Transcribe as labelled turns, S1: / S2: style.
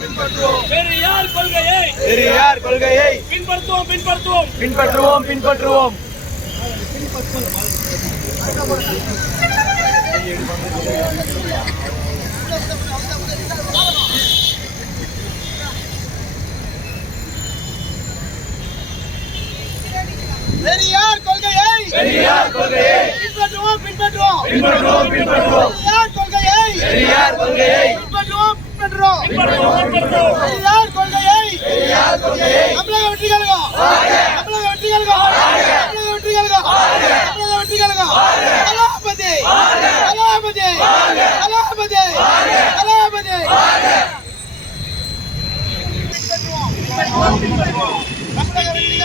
S1: பெரியார் கொள்கையை
S2: பெரியார் கொள்கையை
S1: பின்பற்றுவோம் பின்பற்றுவோம்
S2: பின்பற்றுவோம் பின்பற்றுவோம்
S1: பெரியார் கொள்கையை
S2: பெரியார் கொள்கையை
S1: பின்பற்றுவோம் பின்பற்றுவோம்
S2: பின்பற்றுவோம் பின்பற்றுவோம்
S1: பெரியார் கொள்கையை
S2: பெரியார் கொள்கையை பெரியார்
S1: கொள்கையை தமிழக வெற்றி கழகம் தமிழக வெற்றி கழகம் தமிழக வெற்றி கழகம் தமிழக வெற்றி கழகம் கலாபதி கலாபதி கலாபதி கலாபதி.
S2: தமிழக வெற்றி